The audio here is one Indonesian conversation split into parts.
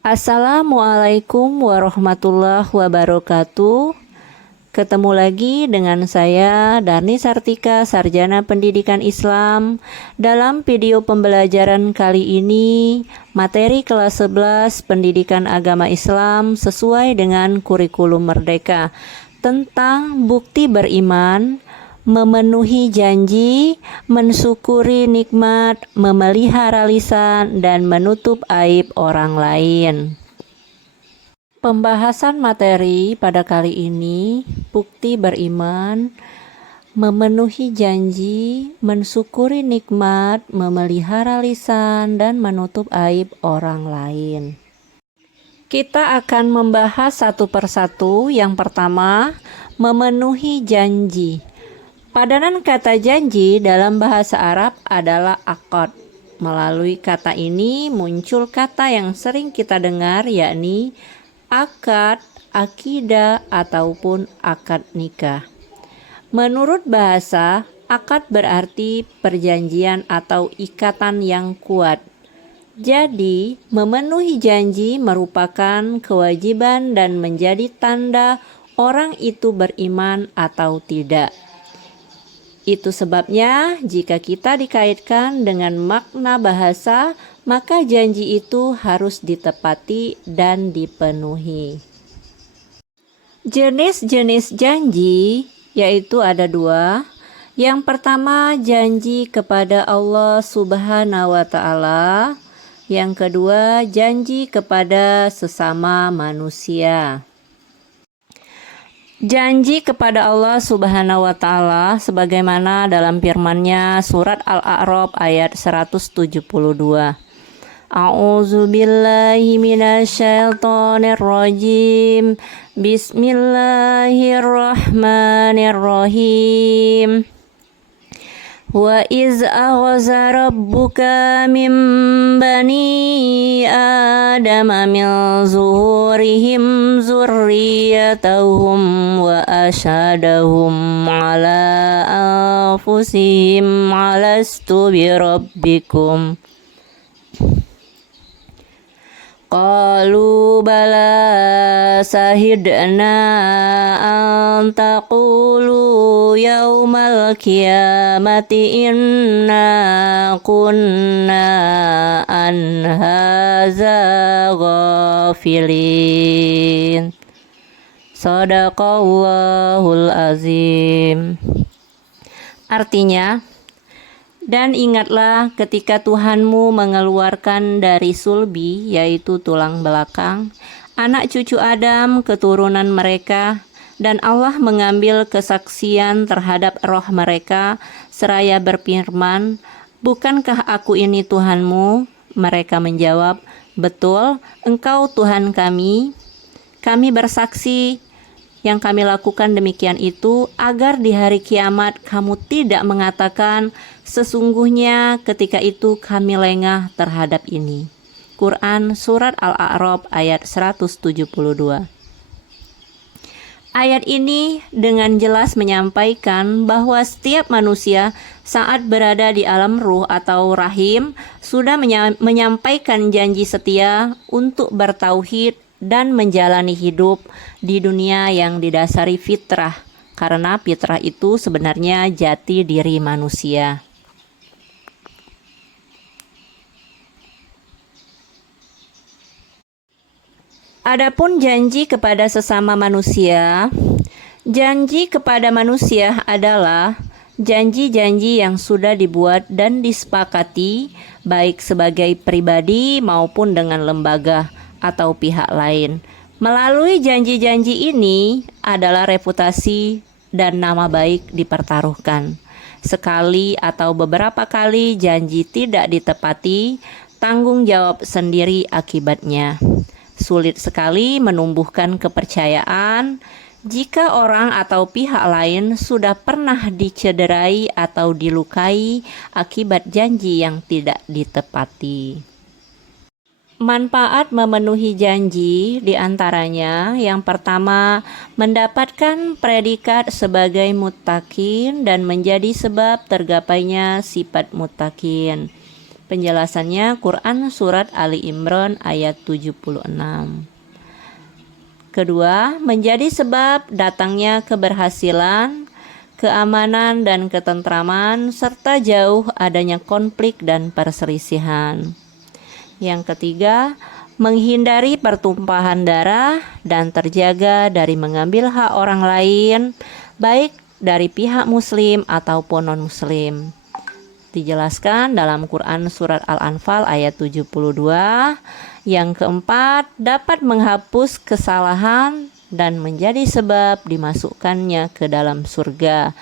Assalamualaikum warahmatullahi wabarakatuh. Ketemu lagi dengan saya Darni Sartika, Sarjana Pendidikan Islam. Dalam video pembelajaran kali ini, materi kelas 11 Pendidikan Agama Islam sesuai dengan kurikulum Merdeka tentang bukti beriman, memenuhi janji, mensyukuri nikmat, memelihara lisan, dan menutup aib orang lain. Pembahasan materi pada kali ini, bukti beriman, memenuhi janji, mensyukuri nikmat, memelihara lisan, dan menutup aib orang lain. Kita akan membahas satu persatu. Yang pertama, memenuhi janji. Padanan kata janji dalam bahasa Arab adalah akad. Melalui kata ini muncul kata yang sering kita dengar, yakni akad, akidah, ataupun akad nikah. Menurut bahasa, akad berarti perjanjian atau ikatan yang kuat. Jadi, memenuhi janji merupakan kewajiban dan menjadi tanda orang itu beriman atau tidak. Itu sebabnya jika kita dikaitkan dengan makna bahasa, maka janji itu harus ditepati dan dipenuhi. Jenis-jenis janji yaitu ada dua. Yang pertama, janji kepada Allah Subhanahu wa Ta'ala. Yang kedua, janji kepada sesama manusia. Janji kepada Allah Subhanahu wa Ta'ala sebagaimana dalam firman-Nya surat Al-A'raf ayat 172. A'udzu billahi minasyaitonir rajim. Bismillahirrahmanirrahim. Wa iz aghza rabbuka min bani adama min zuhurihim zurriyatahum wa ashadahum ala anfusihim alastu bi rabbikum qalu bala sahidna an taqulu yaumal qiyamati inna kunna an hadza ghafilin. Shadaqallahul azim. Artinya, dan ingatlah ketika Tuhanmu mengeluarkan dari sulbi, yaitu tulang belakang, anak cucu Adam keturunan mereka, dan Allah mengambil kesaksian terhadap roh mereka, seraya berfirman, bukankah aku ini Tuhanmu? Mereka menjawab, betul, Engkau Tuhan kami. Kami bersaksi yang kami lakukan demikian itu, agar di hari kiamat kamu tidak mengatakan, sesungguhnya ketika itu kami lengah terhadap ini. Quran Surat Al-A'raf ayat 172. Ayat ini dengan jelas menyampaikan bahwa setiap manusia saat berada di alam ruh atau rahim sudah menyampaikan janji setia untuk bertauhid dan menjalani hidup di dunia yang didasari fitrah, karena fitrah itu sebenarnya jati diri manusia. Adapun janji kepada sesama manusia, janji kepada manusia adalah janji-janji yang sudah dibuat dan disepakati baik sebagai pribadi maupun dengan lembaga atau pihak lain. Melalui janji-janji ini adalah reputasi dan nama baik dipertaruhkan. Sekali atau beberapa kali janji tidak ditepati, tanggung jawab sendiri akibatnya. Sulit sekali menumbuhkan kepercayaan jika orang atau pihak lain sudah pernah dicederai atau dilukai akibat janji yang tidak ditepati. Manfaat memenuhi janji diantaranya yang pertama, mendapatkan predikat sebagai muttaqin dan menjadi sebab tergapainya sifat muttaqin. Penjelasannya Quran Surat Ali Imran ayat 76. Kedua, menjadi sebab datangnya keberhasilan, keamanan dan ketentraman, serta jauh adanya konflik dan perselisihan. Yang ketiga, menghindari pertumpahan darah dan terjaga dari mengambil hak orang lain, baik dari pihak muslim ataupun non-muslim. Dijelaskan dalam Quran Surat Al-Anfal ayat 72. Yang keempat, dapat menghapus kesalahan dan menjadi sebab dimasukkannya ke dalam surga.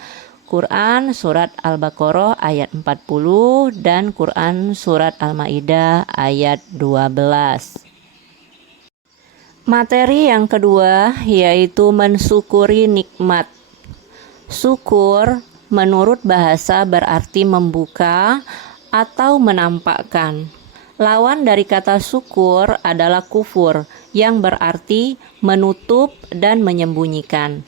Quran Surat Al-Baqarah ayat 40 dan Quran Surat Al-Maidah ayat 12. Materi yang kedua yaitu mensyukuri nikmat. Syukur menurut bahasa berarti membuka atau menampakkan. Lawan dari kata syukur adalah kufur yang berarti menutup dan menyembunyikan.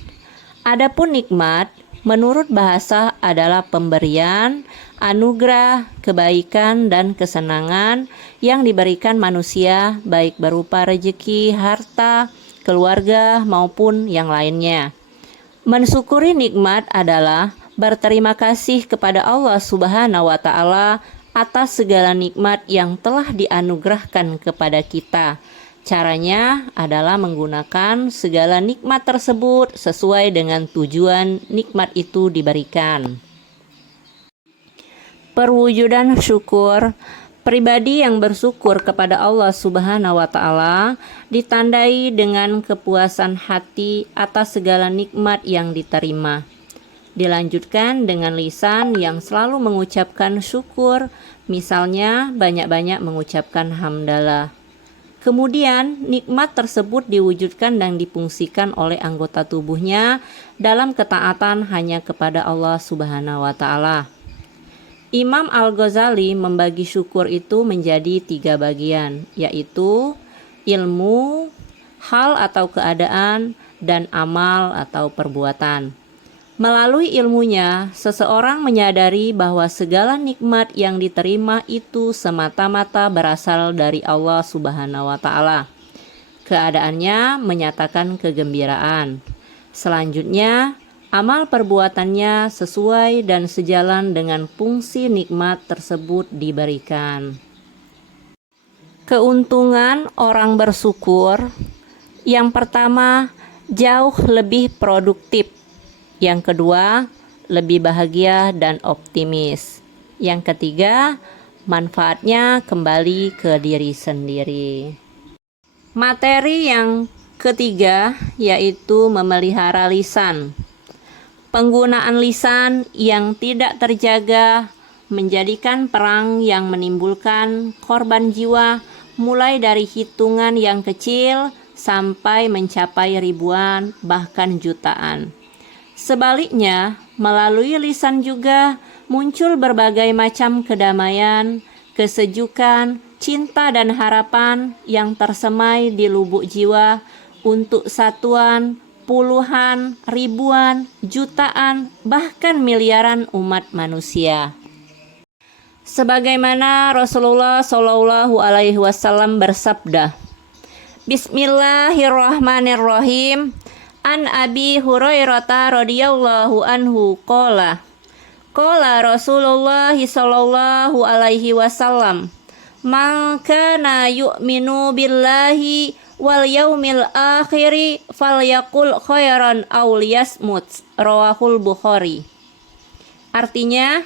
Adapun nikmat menurut bahasa adalah pemberian, anugerah, kebaikan dan kesenangan yang diberikan manusia baik berupa rezeki, harta, keluarga maupun yang lainnya. Mensyukuri nikmat adalah berterima kasih kepada Allah Subhanahu wa Ta'ala atas segala nikmat yang telah dianugerahkan kepada kita. Caranya adalah menggunakan segala nikmat tersebut sesuai dengan tujuan nikmat itu diberikan. Perwujudan syukur. Pribadi yang bersyukur kepada Allah Subhanahu wa Ta'ala ditandai dengan kepuasan hati atas segala nikmat yang diterima. Dilanjutkan dengan lisan yang selalu mengucapkan syukur, misalnya banyak-banyak mengucapkan hamdalah. Kemudian nikmat tersebut diwujudkan dan difungsikan oleh anggota tubuhnya dalam ketaatan hanya kepada Allah Subhanahu wa Ta'ala. Imam Al-Ghazali membagi syukur itu menjadi 3 bagian, yaitu ilmu, hal atau keadaan, dan amal atau perbuatan. Melalui ilmunya, seseorang menyadari bahwa segala nikmat yang diterima itu semata-mata berasal dari Allah Subhanahu wa Ta'ala. Keadaannya menyatakan kegembiraan. Selanjutnya, amal perbuatannya sesuai dan sejalan dengan fungsi nikmat tersebut diberikan. Keuntungan orang bersyukur. Yang pertama, jauh lebih produktif. Yang kedua, lebih bahagia dan optimis. Yang ketiga, manfaatnya kembali ke diri sendiri. Materi yang ketiga yaitu memelihara lisan. Penggunaan lisan yang tidak terjaga menjadikan perang yang menimbulkan korban jiwa mulai dari hitungan yang kecil sampai mencapai ribuan bahkan jutaan. Sebaliknya, melalui lisan juga muncul berbagai macam kedamaian, kesejukan, cinta dan harapan yang tersemai di lubuk jiwa untuk satuan, puluhan, ribuan, jutaan, bahkan miliaran umat manusia. Sebagaimana Rasulullah Shallallahu Alaihi Wasallam bersabda, Bismillahirrahmanirrahim. An Abi Hurairah radhiyallahu anhu qala Rasulullah sallallahu alaihi wasallam man kana yu'minu billahi wal yaumil akhiri falyaqul khairan aw liyasmut. Rawahul Bukhari. Artinya,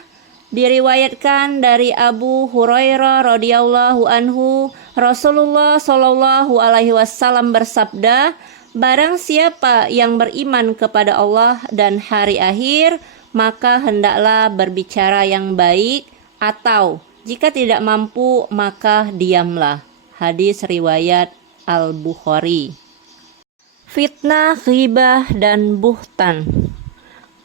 diriwayatkan dari Abu Hurairah radhiyallahu anhu, Rasulullah sallallahu alaihi wasallam bersabda, barang siapa yang beriman kepada Allah dan hari akhir, maka hendaklah berbicara yang baik, atau jika tidak mampu, maka diamlah. Hadis riwayat Al-Bukhari. Fitnah, ghibah, dan buhtan.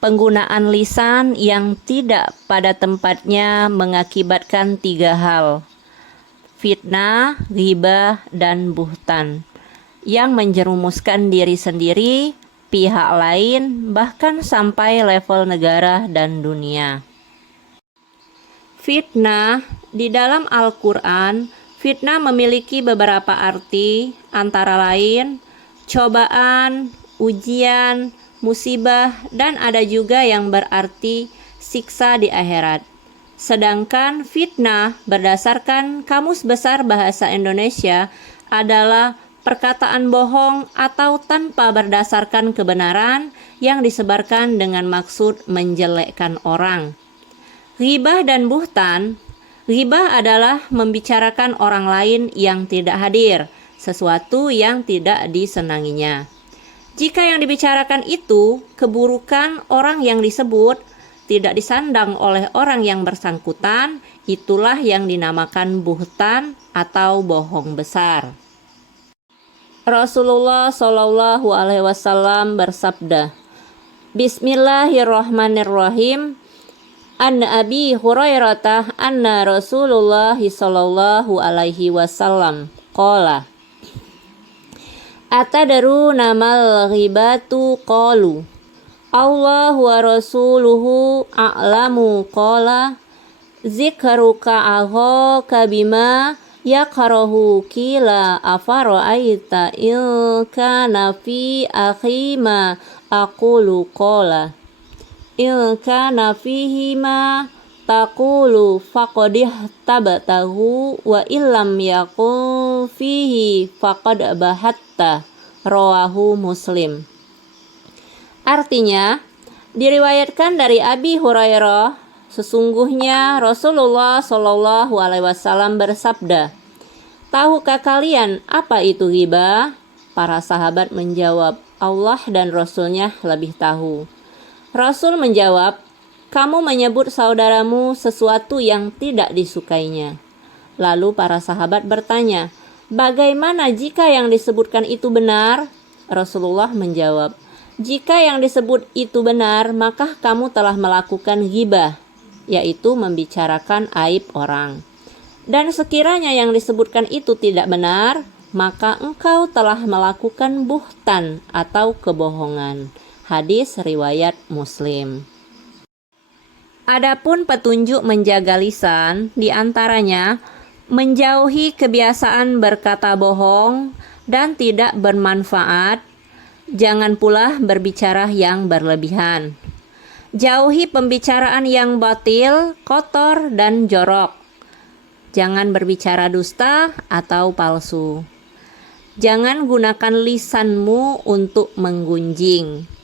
Penggunaan lisan yang tidak pada tempatnya mengakibatkan 3 hal. Fitnah, ghibah, dan buhtan, yang menjerumuskan diri sendiri, pihak lain, bahkan sampai level negara dan dunia. Fitnah di dalam Al-Quran, fitnah memiliki beberapa arti, antara lain cobaan, ujian, musibah, dan ada juga yang berarti siksa di akhirat. Sedangkan fitnah berdasarkan Kamus Besar Bahasa Indonesia adalah perkataan bohong atau tanpa berdasarkan kebenaran yang disebarkan dengan maksud menjelekkan orang. Ghibah dan buhtan. Ghibah adalah membicarakan orang lain yang tidak hadir, sesuatu yang tidak disenanginya. Jika yang dibicarakan itu keburukan orang yang disebut tidak disandang oleh orang yang bersangkutan, itulah yang dinamakan buhtan atau bohong besar. Rasulullah Shallallahu Alaihi Wasallam bersabda, Bismillahirrahmanirrahim. An Abi Hurairah anna Rasulullah Shallallahu Alaihi Wasallam qala Atadaru namal ghibatu qalu Allah wa rasuluhu a'lamu qala zikruka aghaka bima yakrahu kila afara'aita in kana fi akhi ma aqulu qala in kana fihi ma taqulu faqad tabatahu wa illam yakun fihi faqad bahatta. Rawahu Muslim. Artinya, diriwayatkan dari Abi Hurairah, sesungguhnya Rasulullah Shallallahu Alaihi Wasallam bersabda, tahukah kalian apa itu ghibah? Para sahabat menjawab, Allah dan Rasulnya lebih tahu. Rasul menjawab, kamu menyebut saudaramu sesuatu yang tidak disukainya. Lalu para sahabat bertanya, bagaimana jika yang disebutkan itu benar? Rasulullah menjawab, jika yang disebut itu benar, maka kamu telah melakukan ghibah, yaitu membicarakan aib orang. Dan sekiranya yang disebutkan itu tidak benar, maka engkau telah melakukan buhtan atau kebohongan. Hadis riwayat Muslim. Adapun petunjuk menjaga lisan, diantaranya menjauhi kebiasaan berkata bohong dan tidak bermanfaat. Jangan pula berbicara yang berlebihan. Jauhi pembicaraan yang batil, kotor, dan jorok. Jangan berbicara dusta atau palsu. Jangan gunakan lisanmu untuk menggunjing.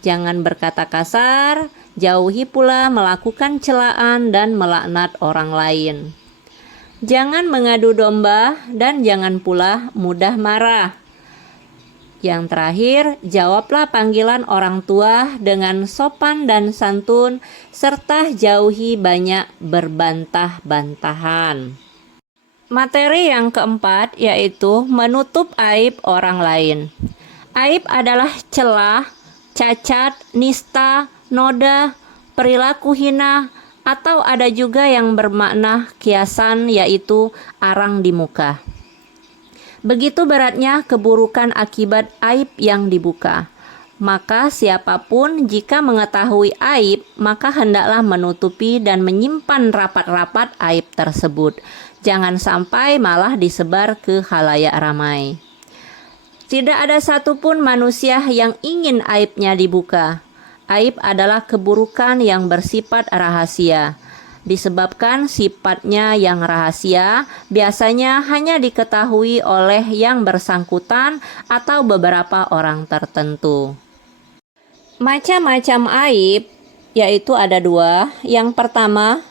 Jangan berkata kasar, jauhi pula melakukan celaan dan melaknat orang lain. Jangan mengadu domba dan jangan pula mudah marah. Yang terakhir, jawablah panggilan orang tua dengan sopan dan santun, serta jauhi banyak berbantah-bantahan. Materi yang keempat yaitu menutup aib orang lain. Aib adalah celah, cacat, nista, noda, perilaku hina, atau ada juga yang bermakna kiasan yaitu arang di muka. Begitu beratnya keburukan akibat aib yang dibuka. Maka siapapun jika mengetahui aib, maka hendaklah menutupi dan menyimpan rapat-rapat aib tersebut. Jangan sampai malah disebar ke khalayak ramai. Tidak ada satupun manusia yang ingin aibnya dibuka. Aib adalah keburukan yang bersifat rahasia. Disebabkan sifatnya yang rahasia, biasanya hanya diketahui oleh yang bersangkutan atau beberapa orang tertentu. Macam-macam aib, yaitu ada dua. Yang pertama,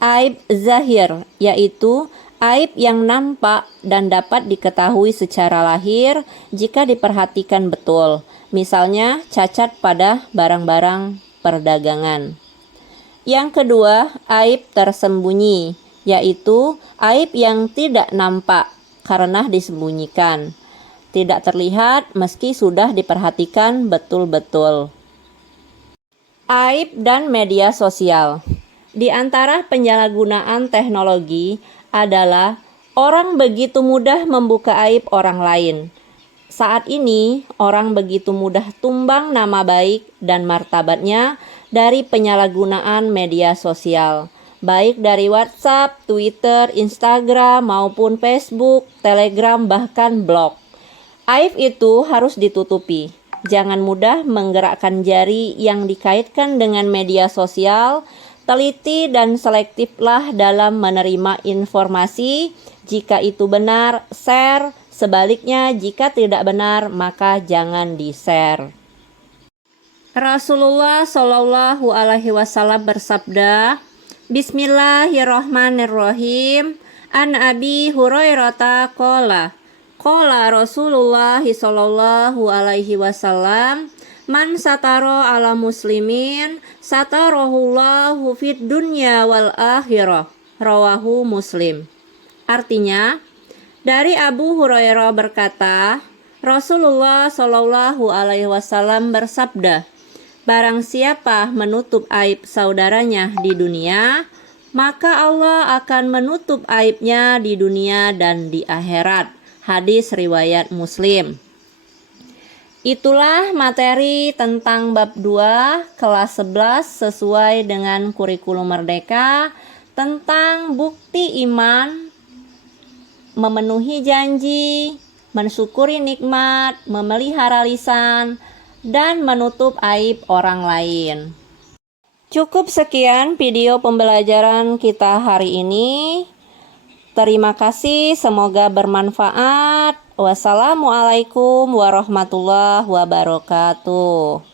aib zahir, yaitu aib yang nampak dan dapat diketahui secara lahir jika diperhatikan betul. Misalnya cacat pada barang-barang perdagangan. Yang kedua, aib tersembunyi, yaitu aib yang tidak nampak karena disembunyikan. Tidak terlihat meski sudah diperhatikan betul-betul. Aib dan media sosial. Di antara penyalahgunaan teknologi adalah orang begitu mudah membuka aib orang lain. Saat ini, orang begitu mudah tumbang nama baik dan martabatnya dari penyalahgunaan media sosial. baik dari WhatsApp, Twitter, Instagram, maupun Facebook, Telegram, bahkan blog. Aib itu harus ditutupi. Jangan mudah menggerakkan jari yang dikaitkan dengan media sosial. Teliti dan selektiflah dalam menerima informasi. Jika itu benar, share. Sebaliknya, jika tidak benar, maka jangan di-share. Rasulullah Shallallahu Alaihi Wasallam bersabda, Bismillahirrahmanirrahim. An Abi Hurairah qala Rasulullah Shallallahu Alaihi Wasallam, man sataro ala muslimin satarahullahu fid dunya wal akhirah. Rawahu Muslim. Artinya, dari Abu Hurairah berkata, Rasulullah Shallallahu Alaihi Wasallam bersabda, barang siapa menutup aib saudaranya di dunia, maka Allah akan menutup aibnya di dunia dan di akhirat. Hadis riwayat Muslim. Itulah materi tentang bab 2 kelas 11 sesuai dengan kurikulum Merdeka tentang bukti iman, memenuhi janji, mensyukuri nikmat, memelihara lisan, dan menutup aib orang lain. Cukup sekian video pembelajaran kita hari ini. Terima kasih, semoga bermanfaat. Wassalamualaikum warahmatullahi wabarakatuh.